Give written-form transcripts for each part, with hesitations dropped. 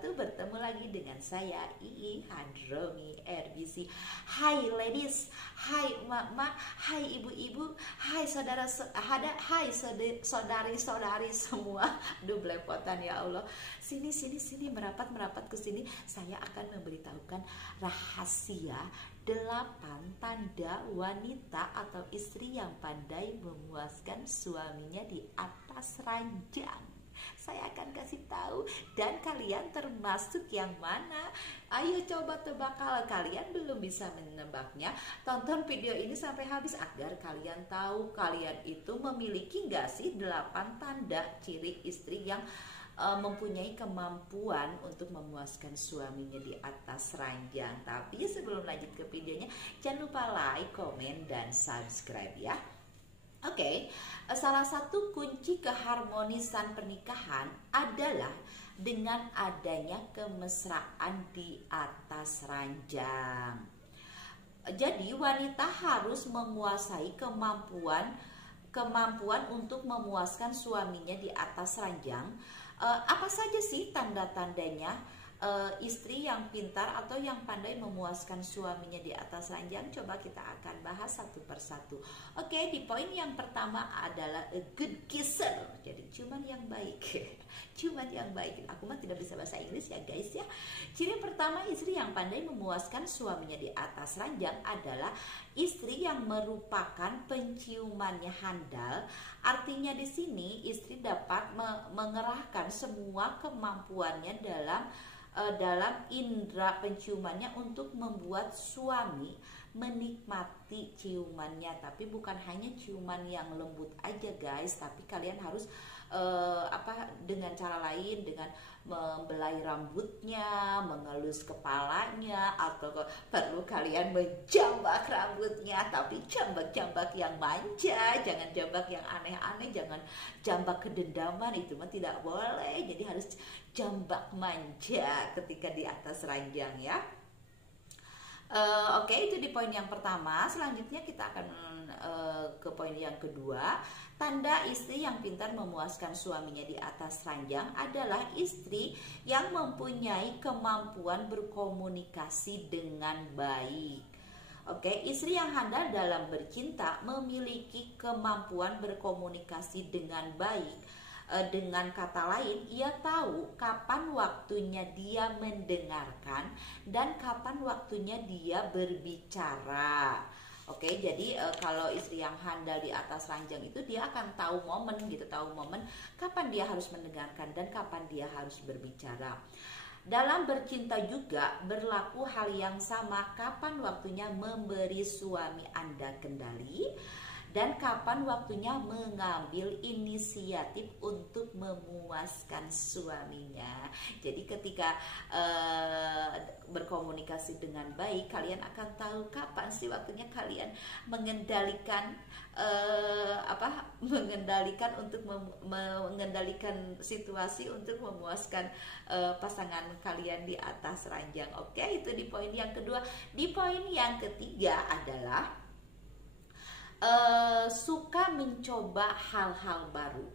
wabarakatuh. Bertemu lagi dengan saya Ii Hadromi RBC. Hai ladies, hai mama, hai ibu-ibu, hai saudari-saudari semua. Aduh belepotan ya Allah. Sini merapat ke sini. Saya akan memberitahukan rahasia 8 tanda wanita atau istri yang pandai memuaskan suaminya di atas ranjang. Saya akan kasih tahu dan kalian termasuk yang mana? Ayo coba tebak. Kalau kalian belum bisa menebaknya, tonton video ini sampai habis agar kalian tahu kalian itu memiliki nggak sih 8 tanda ciri istri yang mempunyai kemampuan untuk memuaskan suaminya di atas ranjang. Tapi sebelum lanjut ke videonya, jangan lupa like, komen, dan subscribe ya. Oke, salah satu kunci keharmonisan pernikahan adalah dengan adanya kemesraan di atas ranjang. Jadi wanita harus menguasai kemampuan untuk memuaskan suaminya di atas ranjang. Apa saja sih tanda-tandanya istri yang pintar atau yang pandai memuaskan suaminya di atas ranjang? Coba kita akan bahas satu persatu. Oke, di poin yang pertama adalah a good kisser. Jadi cuman yang baik. Cuman yang baik. Aku mah tidak bisa bahasa Inggris ya guys ya. Ciri pertama istri yang pandai memuaskan suaminya di atas ranjang adalah istri yang merupakan penciumannya handal. Artinya di sini istri dapat mengerahkan semua kemampuannya dalam indera penciumannya untuk membuat suami menikmati ciumannya. Tapi bukan hanya ciuman yang lembut aja guys, tapi kalian harus dengan cara lain, dengan membelai rambutnya, mengelus kepalanya, atau perlu kalian menjambak rambutnya, tapi jambak-jambak yang manja, jangan jambak yang aneh-aneh, jangan jambak kedendaman, itu mah tidak boleh. Jadi harus jambak manja ketika di atas ranjang ya. Oke, itu di poin yang pertama. Selanjutnya kita akan ke poin yang kedua. Tanda istri yang pintar memuaskan suaminya di atas ranjang adalah istri yang mempunyai kemampuan berkomunikasi dengan baik. Oke, istri yang handal dalam bercinta memiliki kemampuan berkomunikasi dengan baik. Dengan kata lain, ia tahu kapan waktunya dia mendengarkan dan kapan waktunya dia berbicara. Oke, jadi kalau istri yang handal di atas ranjang itu dia akan tahu momen kapan dia harus mendengarkan dan kapan dia harus berbicara. Dalam bercinta juga berlaku hal yang sama, kapan waktunya memberi suami Anda kendali dan kapan waktunya mengambil inisiatif untuk memuaskan suaminya. Jadi ketika berkomunikasi dengan baik, kalian akan tahu kapan sih waktunya kalian mengendalikan mengendalikan situasi untuk memuaskan pasangan kalian di atas ranjang. Oke, itu di poin yang kedua. Di poin yang ketiga adalah suka mencoba hal-hal baru.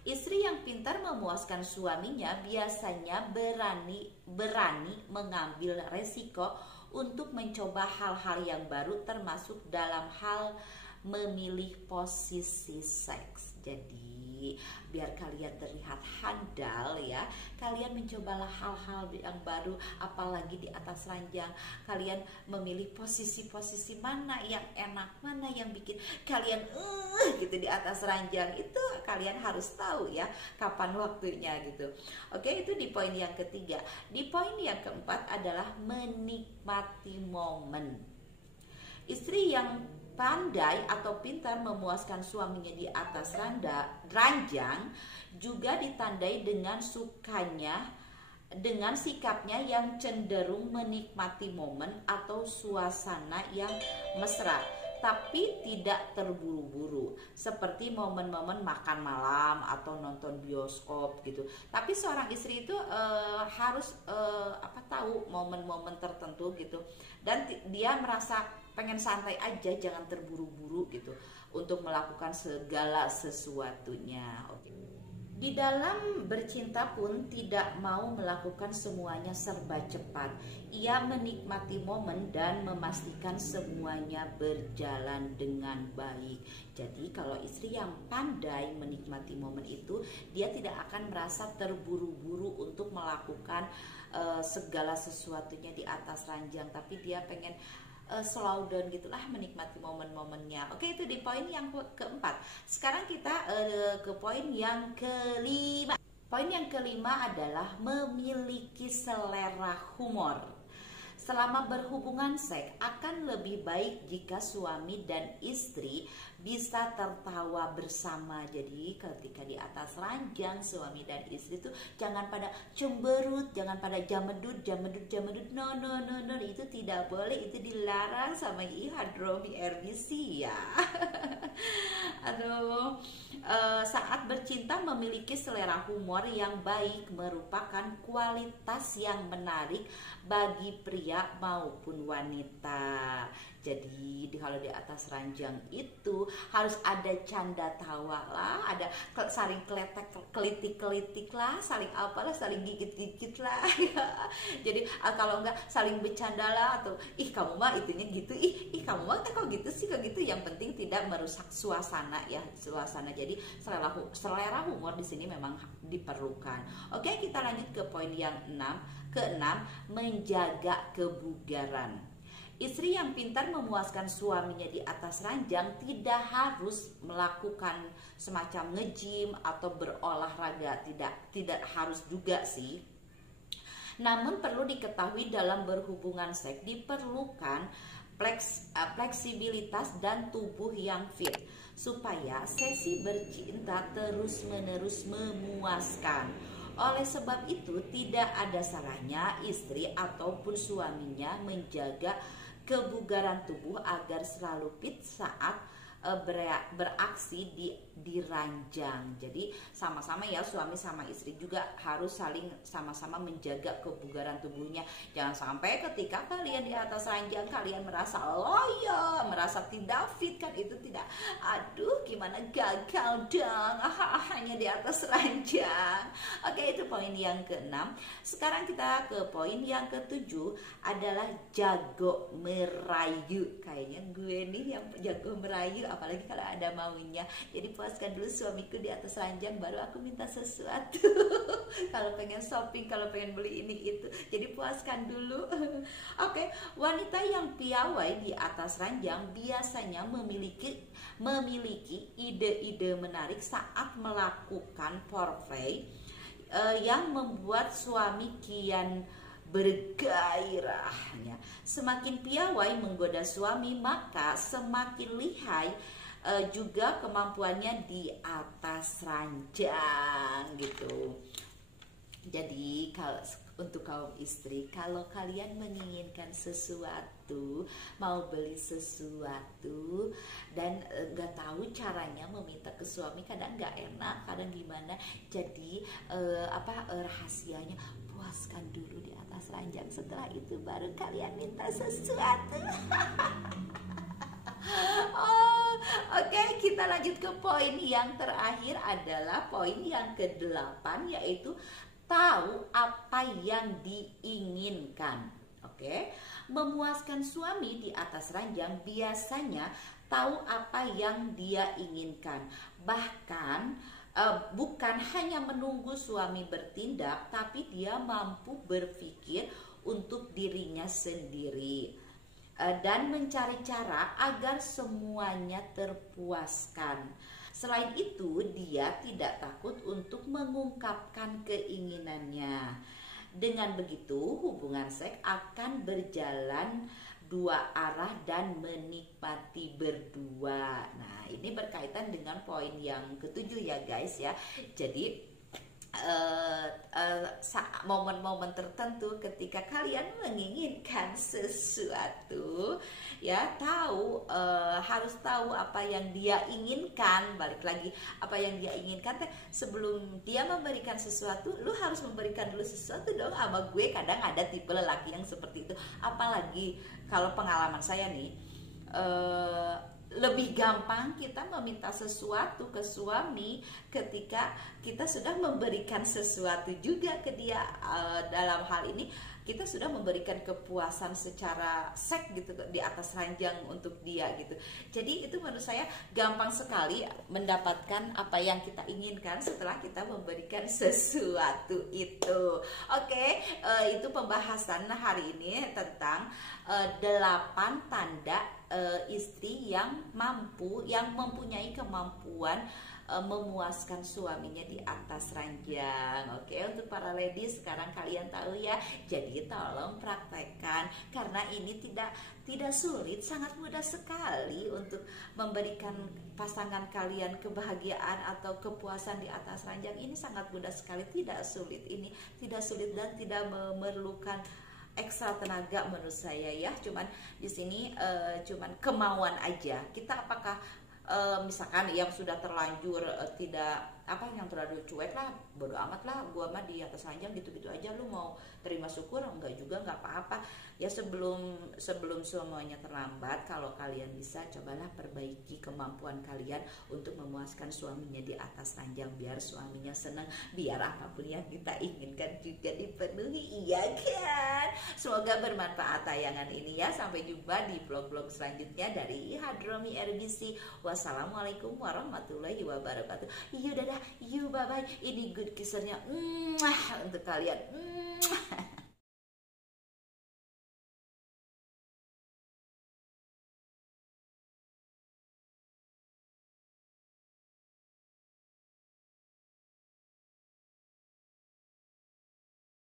Istri yang pintar memuaskan suaminya biasanya berani mengambil resiko untuk mencoba hal-hal yang baru, termasuk dalam hal memilih posisi seks. Jadi biar kalian terlihat handal ya, kalian mencobalah hal-hal yang baru, apalagi di atas ranjang. Kalian memilih posisi-posisi mana yang enak, mana yang bikin kalian gitu di atas ranjang. Itu kalian harus tahu ya kapan waktunya gitu. Oke, itu di poin yang ketiga. Di poin yang keempat adalah menikmati momen. Istri yang pandai atau pintar memuaskan suaminya di atas ranjang juga ditandai dengan sikapnya yang cenderung menikmati momen atau suasana yang mesra, tapi tidak terburu-buru, seperti momen-momen makan malam atau nonton bioskop gitu. Tapi seorang istri itu harus tahu momen-momen tertentu gitu, dan dia merasa pengen santai aja, jangan terburu-buru gitu untuk melakukan segala sesuatunya. Oke. Di dalam bercinta pun tidak mau melakukan semuanya serba cepat. Ia menikmati momen dan memastikan semuanya berjalan dengan baik. Jadi kalau istri yang pandai menikmati momen itu, dia tidak akan merasa terburu-buru untuk melakukan segala sesuatunya di atas ranjang, tapi dia pengen slow down gitulah, menikmati momen-momennya. Oke, itu di poin yang keempat. Sekarang kita ke poin yang kelima. Poin yang kelima adalah memiliki selera humor. Selama berhubungan seks akan lebih baik jika suami dan istri bisa tertawa bersama. Jadi ketika di atas ranjang, suami dan istri itu jangan pada cemberut, jangan pada jamedut, no, itu tidak boleh, itu dilarang sama Hadromi RBC ya. Aduh, saat bercinta memiliki selera humor yang baik merupakan kualitas yang menarik bagi pria maupun wanita. Jadi kalau di atas ranjang itu harus ada canda tawa lah, ada saling kelitik lah, saling apalah, saling gigit lah ya. Jadi kalau enggak saling bercanda lah, atau ih kamu mah itunya gitu, ih kamu mah kok gitu sih, kok gitu. Yang penting tidak merusak suasana ya, suasana. Jadi selera humor di sini memang diperlukan. Oke, kita lanjut ke poin yang keenam, menjaga kebugaran. Istri yang pintar memuaskan suaminya di atas ranjang tidak harus melakukan semacam nge-gym atau berolahraga, tidak harus juga sih. Namun perlu diketahui dalam berhubungan seks diperlukan fleksibilitas dan tubuh yang fit supaya sesi bercinta terus-menerus memuaskan. Oleh sebab itu, tidak ada salahnya istri ataupun suaminya menjaga kebugaran tubuh agar selalu fit saat beraksi di ranjang. Jadi sama-sama ya, suami sama istri juga harus saling sama-sama menjaga kebugaran tubuhnya. Jangan sampai ketika kalian di atas ranjang kalian merasa loyo, merasa tidak fit, kan itu tidak, aduh gimana, gagal dong hanya di atas ranjang. Oke, itu poin yang keenam. Sekarang kita ke poin yang ketujuh, adalah jago merayu. Kayaknya gue nih yang jago merayu, apalagi kalau ada maunya. Jadi puaskan dulu suamiku di atas ranjang, baru aku minta sesuatu. Kalau pengen shopping, kalau pengen beli ini itu, jadi puaskan dulu. Oke, wanita yang piawai di atas ranjang biasanya memiliki ide-ide menarik saat melakukan foreplay yang membuat suami kian bergairahnya. Semakin piawai menggoda suami, maka semakin lihai juga kemampuannya di atas ranjang gitu. Jadi kalau untuk kaum istri, kalau kalian menginginkan sesuatu, mau beli sesuatu dan nggak tahu caranya meminta ke suami, kadang nggak enak, kadang gimana, jadi rahasianya puaskan dulu di atas ranjang, setelah itu baru kalian minta sesuatu. Oke, kita lanjut ke poin yang terakhir, adalah poin yang ke-8, yaitu tahu apa yang diinginkan. Oke, memuaskan suami di atas ranjang biasanya tahu apa yang dia inginkan. Bahkan bukan hanya menunggu suami bertindak, tapi dia mampu berpikir untuk dirinya sendiri dan mencari cara agar semuanya terpuaskan. Selain itu, dia tidak takut untuk mengungkapkan keinginannya. Dengan begitu, hubungan seks akan berjalan dua arah dan menikmati berdua. Nah, ini berkaitan dengan poin yang ketujuh ya guys ya. Jadi momen-momen tertentu ketika kalian menginginkan sesuatu, ya harus tahu apa yang dia inginkan. Balik lagi, apa yang dia inginkan sebelum dia memberikan sesuatu, lu harus memberikan dulu sesuatu dong sama gue. Kadang ada tipe lelaki yang seperti itu, apalagi kalau pengalaman saya nih, lebih gampang kita meminta sesuatu ke suami ketika kita sudah memberikan sesuatu juga ke dia. Dalam hal ini kita sudah memberikan kepuasan secara seks gitu di atas ranjang untuk dia gitu. Jadi itu menurut saya gampang sekali mendapatkan apa yang kita inginkan setelah kita memberikan sesuatu itu. Oke, itu pembahasan hari ini tentang 8 tanda istri yang mempunyai kemampuan memuaskan suaminya di atas ranjang. Oke, untuk para ladies sekarang kalian tahu ya. Jadi tolong praktekkan karena ini tidak sulit, sangat mudah sekali untuk memberikan pasangan kalian kebahagiaan atau kepuasan di atas ranjang. Ini sangat mudah sekali, tidak sulit. Ini tidak sulit dan tidak memerlukan ekstra tenaga menurut saya ya. Cuman di sini cuman kemauan aja. Kita apakah misalkan yang sudah terlanjur tidak yang terlalu cuek lah, bodo amat lah, gua mah di atas ranjang gitu-gitu aja, lu mau terima syukur enggak juga nggak apa-apa ya. Sebelum semuanya terlambat, kalau kalian bisa cobalah perbaiki kemampuan kalian untuk memuaskan suaminya di atas ranjang biar suaminya senang, biar apapun yang kita inginkan juga dipenuhi, iya kan? Semoga bermanfaat tayangan ini ya. Sampai jumpa di vlog-vlog selanjutnya dari Hadromi RBC. Wassalamualaikum warahmatullahi wabarakatuh. Iya dadah, you bye bye. Ini good kissernya untuk kalian.